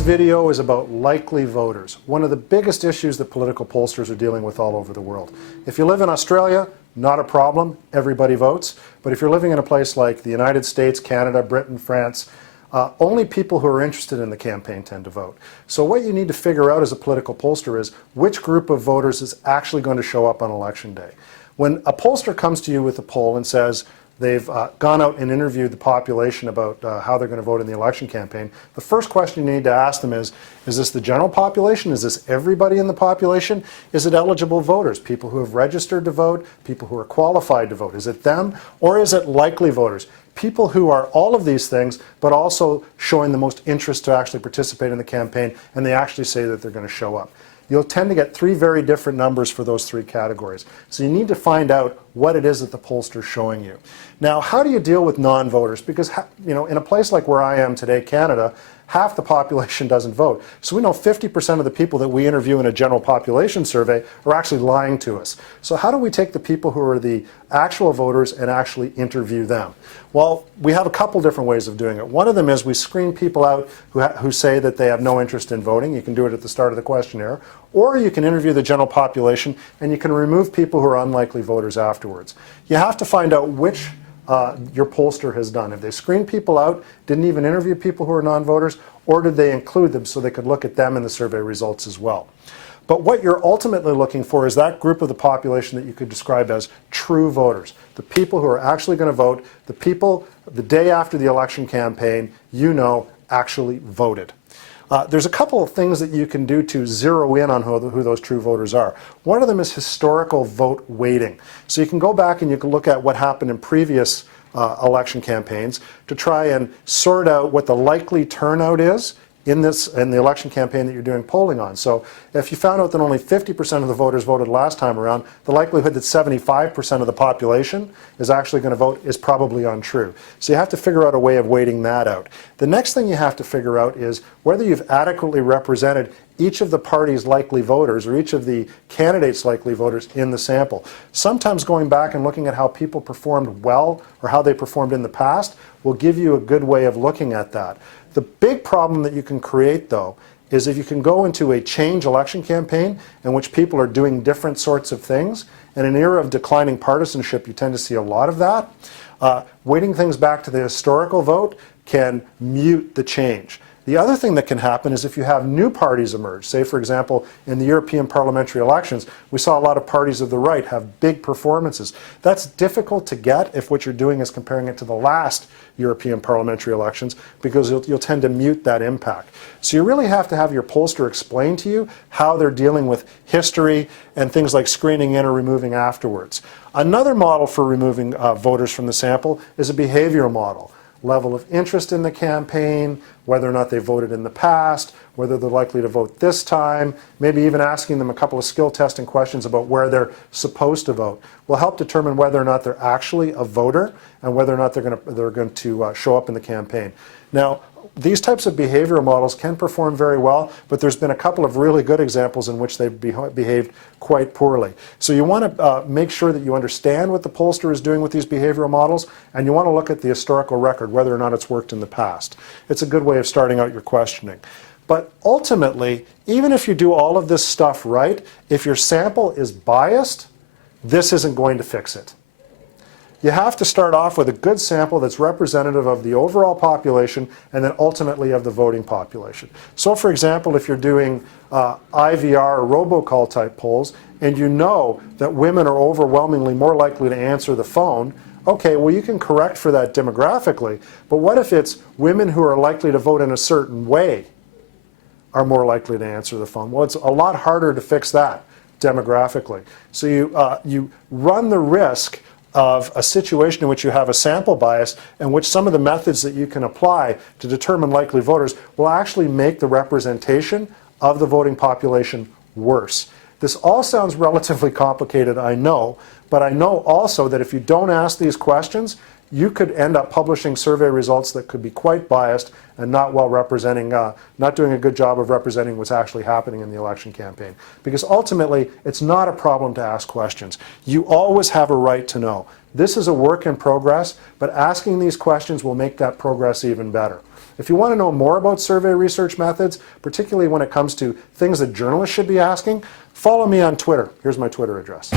This video is about likely voters, one of the biggest issues that political pollsters are dealing with all over the world. If you live in Australia, not a problem, everybody votes. But if you're living in a place like the United States, Canada, Britain, France, only people who are interested in the campaign tend to vote. So what you need to figure out as a political pollster is which group of voters is actually going to show up on election day. When a pollster comes to you with a poll and says, they've gone out and interviewed the population about how they're going to vote in the election campaign, the first question you need to ask them is this the general population? Is this everybody in the population? Is it eligible voters, people who have registered to vote, people who are qualified to vote? Is it them, or is it likely voters? People who are all of these things, but also showing the most interest to actually participate in the campaign, and they actually say that they're going to show up. You'll tend to get three very different numbers for those three categories. So you need to find out what it is that the pollster's showing you. Now, how do you deal with non-voters? Because, you know, in a place like where I am today, Canada, half the population doesn't vote. So we know 50% of the people that we interview in a general population survey are actually lying to us. So how do we take the people who are the actual voters and actually interview them? Well, we have a couple different ways of doing it. One of them is we screen people out who say that they have no interest in voting. You can do it at the start of the questionnaire. Or you can interview the general population and you can remove people who are unlikely voters afterwards. You have to find out which your pollster has done. If they screened people out, didn't even interview people who are non-voters, or did they include them so they could look at them in the survey results as well? But what you're ultimately looking for is that group of the population that you could describe as true voters, the people who are actually going to vote, the people the day after the election campaign, you know, actually voted. There's a couple of things that you can do to zero in on who those true voters are. One of them is historical vote weighting. So you can go back and you can look at what happened in previous election campaigns to try and sort out what the likely turnout is in the election campaign that you're doing polling on. So if you found out that only 50% of the voters voted last time around, the likelihood that 75% of the population is actually going to vote is probably untrue. So you have to figure out a way of weighting that out. The next thing you have to figure out is whether you've adequately represented each of the party's likely voters or each of the candidates' likely voters in the sample. Sometimes going back and looking at how people performed well or how they performed in the past will give you a good way of looking at that. The big problem that you can create, though, is if you can go into a change election campaign in which people are doing different sorts of things. In an era of declining partisanship, you tend to see a lot of that. Weighting things back to the historical vote can mute the change. The other thing that can happen is if you have new parties emerge. Say, for example, in the European parliamentary elections, we saw a lot of parties of the right have big performances. That's difficult to get if what you're doing is comparing it to the last European parliamentary elections, because you'll tend to mute that impact. So you really have to have your pollster explain to you how they're dealing with history and things like screening in or removing afterwards. Another model for removing voters from the sample is a behavioral model. Level of interest in the campaign, whether or not they voted in the past, whether they're likely to vote this time, maybe even asking them a couple of skill testing questions about where they're supposed to vote will help determine whether or not they're actually a voter and whether or not they're going to show up in the campaign. Now, these types of behavioral models can perform very well, but there's been a couple of really good examples in which they've behaved quite poorly. So you want to make sure that you understand what the pollster is doing with these behavioral models, and you want to look at the historical record, whether or not it's worked in the past. It's a good way of starting out your questioning. But ultimately, even if you do all of this stuff right, if your sample is biased, this isn't going to fix it. You have to start off with a good sample that's representative of the overall population and then ultimately of the voting population. So for example, if you're doing IVR or robocall type polls and you know that women are overwhelmingly more likely to answer the phone, okay, well you can correct for that demographically, but what if it's women who are likely to vote in a certain way are more likely to answer the phone? Well, it's a lot harder to fix that demographically. So you run the risk of a situation in which you have a sample bias in which some of the methods that you can apply to determine likely voters will actually make the representation of the voting population worse. This all sounds relatively complicated, I know, but I know also that if you don't ask these questions, you could end up publishing survey results that could be quite biased and not well representing, not doing a good job of representing what's actually happening in the election campaign. Because ultimately, it's not a problem to ask questions. You always have a right to know. This is a work in progress, but asking these questions will make that progress even better. If you want to know more about survey research methods, particularly when it comes to things that journalists should be asking, follow me on Twitter. Here's my Twitter address.